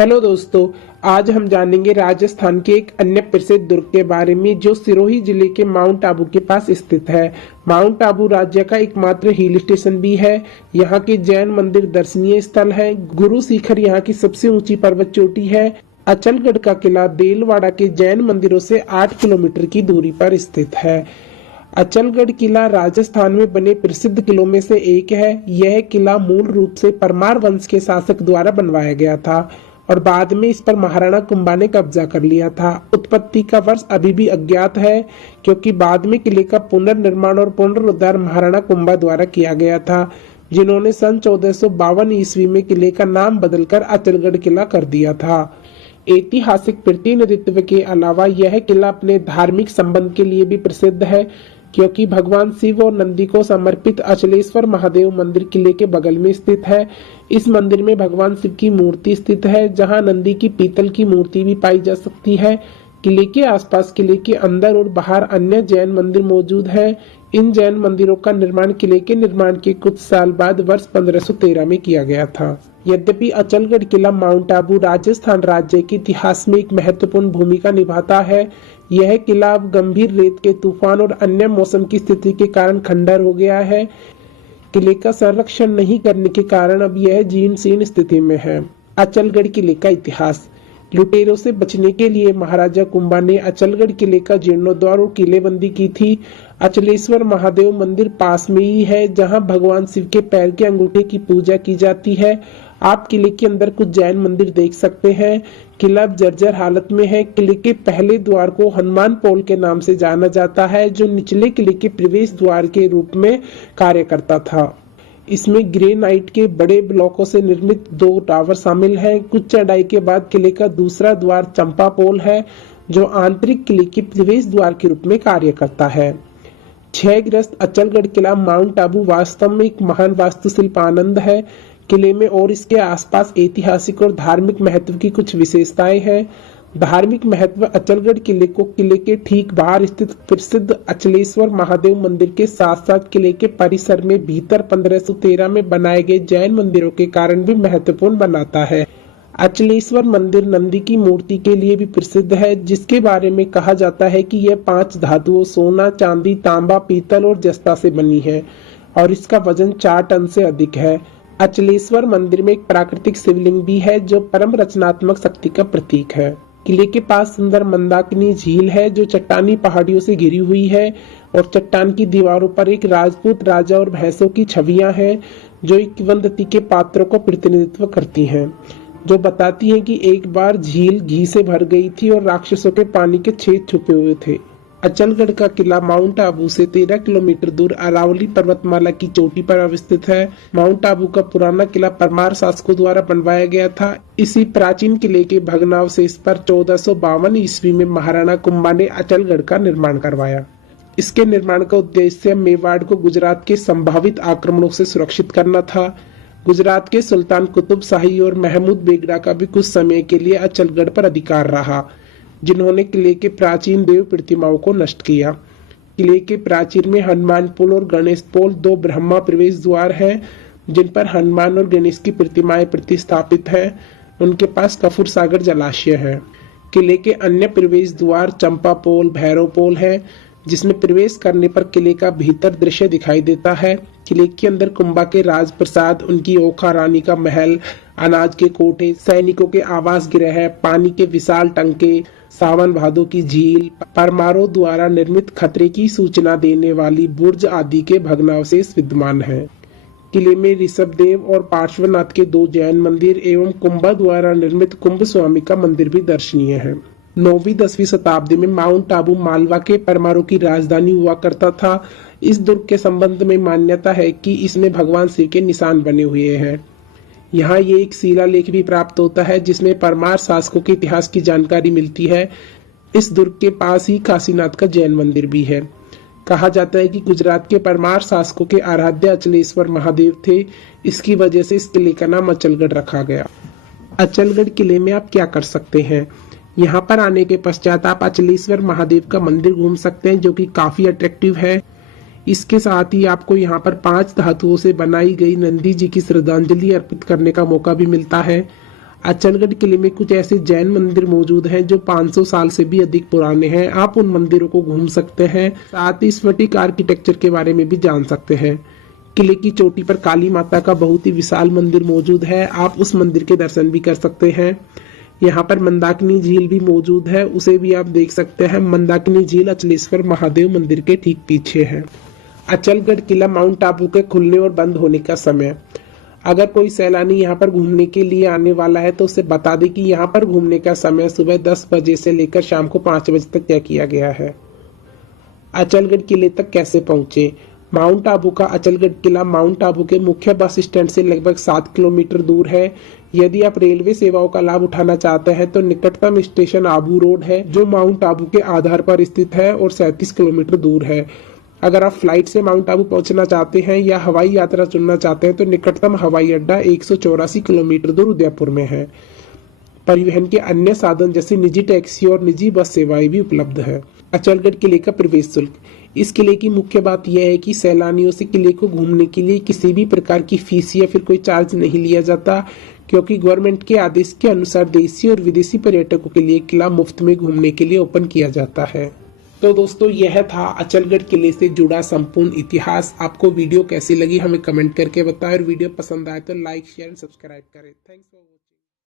Hello दोस्तों, आज हम जानेंगे राजस्थान के एक अन्य प्रसिद्ध दुर्ग के बारे में जो सिरोही जिले के माउंट आबू के पास स्थित है। माउंट आबू राज्य का एकमात्र हिल स्टेशन भी है। यहाँ के जैन मंदिर दर्शनीय स्थल है। गुरु शिखर यहाँ की सबसे ऊंची पर्वत चोटी है। अचलगढ़ का किला देलवाड़ा के जैन मंदिरों से 8 किलोमीटर की दूरी पर स्थित है। अचलगढ़ किला राजस्थान में बने प्रसिद्ध किलों में से एक है। यह किला मूल रूप से परमार वंश के शासक द्वारा बनवाया गया था और बाद में इस पर महाराणा कुंभा ने कब्जा कर लिया था। उत्पत्ति का वर्ष अभी भी अज्ञात है, क्योंकि बाद में किले का पुनर्निर्माण और पुनरुद्धार महाराणा कुंभा द्वारा किया गया था, जिन्होंने सन 1452 ईस्वी में किले का नाम बदलकर अचलगढ़ किला कर दिया था। ऐतिहासिक प्रतिनिधित्व के अलावा यह किला अपने धार्मिक संबंध के लिए भी प्रसिद्ध है, क्योंकि भगवान शिव और नंदी को समर्पित अचलेश्वर महादेव मंदिर किले के बगल में स्थित है। इस मंदिर में भगवान शिव की मूर्ति स्थित है, जहां नंदी की पीतल की मूर्ति भी पाई जा सकती है। किले के आसपास किले के अंदर और बाहर अन्य जैन मंदिर मौजूद है। इन जैन मंदिरों का निर्माण किले के निर्माण के कुछ साल बाद वर्ष 1513 में किया गया था। यद्यपि अचलगढ़ किला माउंट आबू राजस्थान राज्य के इतिहास में एक महत्वपूर्ण भूमिका निभाता है। यह किला अब गंभीर रेत के तूफान और अन्य मौसम की स्थिति के कारण खंडर हो गया है। किले का संरक्षण नहीं करने के कारण अब यह जीर्ण शीर्ण स्थिति में है। अचलगढ़ किले का इतिहास। लुटेरों से बचने के लिए महाराजा कुंभा ने अचलगढ़ किले का जीर्णोद्धार और किलेबंदी की थी। अचलेश्वर महादेव मंदिर पास में ही है, जहां भगवान शिव के पैर के अंगूठे की पूजा की जाती है। आप किले के अंदर कुछ जैन मंदिर देख सकते हैं। किला जर्जर हालत में है। किले के पहले द्वार को हनुमान पोल के नाम से जाना जाता है, जो निचले किले के प्रवेश द्वार के रूप में कार्य करता था। इसमें ग्रेनाइट के बड़े ब्लॉकों से निर्मित 2 टावर शामिल हैं। कुछ चढ़ाई के बाद किले का दूसरा द्वार चंपा पोल है, जो आंतरिक किले के प्रवेश द्वार के रूप में कार्य करता है। क्षयग्रस्त अचलगढ़ किला माउंट आबू वास्तव में एक महान वास्तुशिल्प आनंद है। किले में और इसके आसपास ऐतिहासिक और धार्मिक महत्व की कुछ विशेषताएं हैं। धार्मिक महत्व। अचलगढ़ किले को किले के ठीक बाहर स्थित प्रसिद्ध अचलेश्वर महादेव मंदिर के साथ साथ किले के परिसर में भीतर 1513 में बनाए गए जैन मंदिरों के कारण भी महत्वपूर्ण बनाता है। अचलेश्वर मंदिर नंदी की मूर्ति के लिए भी प्रसिद्ध है, जिसके बारे में कहा जाता है कि यह 5 धातुओं सोना, चांदी, तांबा, पीतल और जस्ता से बनी है और इसका वजन 4 टन से अधिक है। अचलेश्वर मंदिर में एक प्राकृतिक शिवलिंग भी है, जो परम रचनात्मक शक्ति का प्रतीक है। किले के पास सुंदर मंदाकिनी झील है, जो चट्टानी पहाड़ियों से घिरी हुई है और चट्टान की दीवारों पर एक राजपूत राजा और भैंसों की छवियां हैं, जो एक किंवदंती के पात्रों को प्रतिनिधित्व करती हैं, जो बताती हैं कि एक बार झील घी से भर गई थी और राक्षसों के पानी के छेद छुपे हुए थे। अचलगढ़ का किला माउंट आबू से 13 किलोमीटर दूर अरावली पर्वतमाला की चोटी पर अवस्थित है। माउंट आबू का पुराना किला परमार शासकों द्वारा बनवाया गया था। इसी प्राचीन किले के भग्नावशेष पर 1452 ईस्वी में महाराणा कुंभा ने अचलगढ़ का निर्माण करवाया। इसके निर्माण का उद्देश्य मेवाड़ को गुजरात के संभावित आक्रमणों से सुरक्षित करना था। गुजरात के सुल्तान कुतुब शाही और महमूद बेगड़ा का भी कुछ समय के लिए अचलगढ़ पर अधिकार रहा, जिन्होंने किले के प्राचीन देव प्रतिमाओं को नष्ट किया। किले के प्राचीर में हनुमान पोल और गणेश पोल 2 ब्रह्मा प्रवेश द्वार हैं, जिन पर हनुमान और गणेश की प्रतिमाएं प्रतिस्थापित हैं। उनके पास कपूर सागर जलाशय है। किले के अन्य प्रवेश द्वार चंपा पोल, भैरव पोल है, जिसमें प्रवेश करने पर किले का भीतर दृश्य दिखाई देता है। किले के अंदर कुंभा के राजप्रसाद, उनकी ओखा रानी का महल, अनाज के कोठे, सैनिकों के आवास गृह, पानी के विशाल टंके, सावन भादो की झील, परमारों द्वारा निर्मित खतरे की सूचना देने वाली बुर्ज आदि के भग्नावशेष विद्यमान हैं। किले में ऋषभदेव और पार्श्वनाथ के 2 जैन मंदिर एवं कुंभा द्वारा निर्मित कुंभ स्वामी का मंदिर भी दर्शनीय है। 9वीं-10वीं शताब्दी में माउंट आबू मालवा के परमारों की राजधानी हुआ करता था। इस दुर्ग के संबंध में मान्यता है कि इसमें भगवान शिव के निशान बने हुए हैं। यहाँ ये एक शिलालेख भी प्राप्त होता है, जिसमें परमार शासकों के इतिहास की जानकारी मिलती है। इस दुर्ग के पास ही काशीनाथ का जैन मंदिर भी है। कहा जाता है कि गुजरात के परमार शासकों के आराध्य अचलेश्वर महादेव थे। इसकी वजह से इस किले का नाम अचलगढ़ रखा गया। अचलगढ़ किले में आप क्या कर सकते हैं? यहाँ पर आने के पश्चात आप अचलेश्वर महादेव का मंदिर घूम सकते हैं, जो कि काफी अट्रैक्टिव है। इसके साथ ही आपको यहाँ पर 5 धातुओं से बनाई गई नंदी जी की श्रद्धांजलि अर्पित करने का मौका भी मिलता है। अचलगढ़ किले में कुछ ऐसे जैन मंदिर मौजूद हैं जो 500 साल से भी अधिक पुराने हैं। आप उन मंदिरों को घूम सकते हैं, साथ ही स्फटिक आर्किटेक्चर के बारे में भी जान सकते हैं। किले की चोटी पर काली माता का बहुत ही विशाल मंदिर मौजूद है, आप उस मंदिर के दर्शन भी कर सकते हैं। यहाँ पर मंदाकिनी झील भी मौजूद है, उसे भी आप देख सकते हैं। मंदाकिनी झील अचलेश्वर महादेव मंदिर के ठीक पीछे है। अचलगढ़ किला माउंट आबू के खुलने और बंद होने का समय। अगर कोई सैलानी यहाँ पर घूमने के लिए आने वाला है तो उसे बता दें कि यहाँ पर घूमने का समय सुबह 10 बजे से लेकर शाम को 5 बजे तक तय किया गया है। अचलगढ़ किले तक कैसे पहुंचे? माउंट आबू का अचलगढ़ किला माउंट आबू के मुख्य बस स्टैंड से लगभग 7 किलोमीटर दूर है। यदि आप रेलवे सेवाओं का लाभ उठाना चाहते हैं तो निकटतम स्टेशन आबू रोड है, जो माउंट आबू के आधार पर स्थित है और 37 किलोमीटर दूर है। अगर आप फ्लाइट से माउंट आबू पहुंचना चाहते हैं या हवाई यात्रा चुनना चाहते हैं तो निकटतम हवाई अड्डा 184 किलोमीटर दूर उदयपुर में है। परिवहन के अन्य साधन जैसे निजी टैक्सी और निजी बस सेवाएं भी उपलब्ध है। अचलगढ़ किले का प्रवेश शुल्क। इस किले की मुख्य बात यह है कि सैलानियों से किले को घूमने के लिए किसी भी प्रकार की फीस या फिर कोई चार्ज नहीं लिया जाता, क्योंकि गवर्नमेंट के आदेश के अनुसार देशी और विदेशी पर्यटकों के लिए किला मुफ्त में घूमने के लिए ओपन किया जाता है। तो दोस्तों, यह था अचलगढ़ किले से जुड़ा संपूर्ण इतिहास। आपको वीडियो कैसी लगी हमें कमेंट करके बताएं, और वीडियो पसंद आए तो लाइक शेयर सब्सक्राइब करें। Thanks for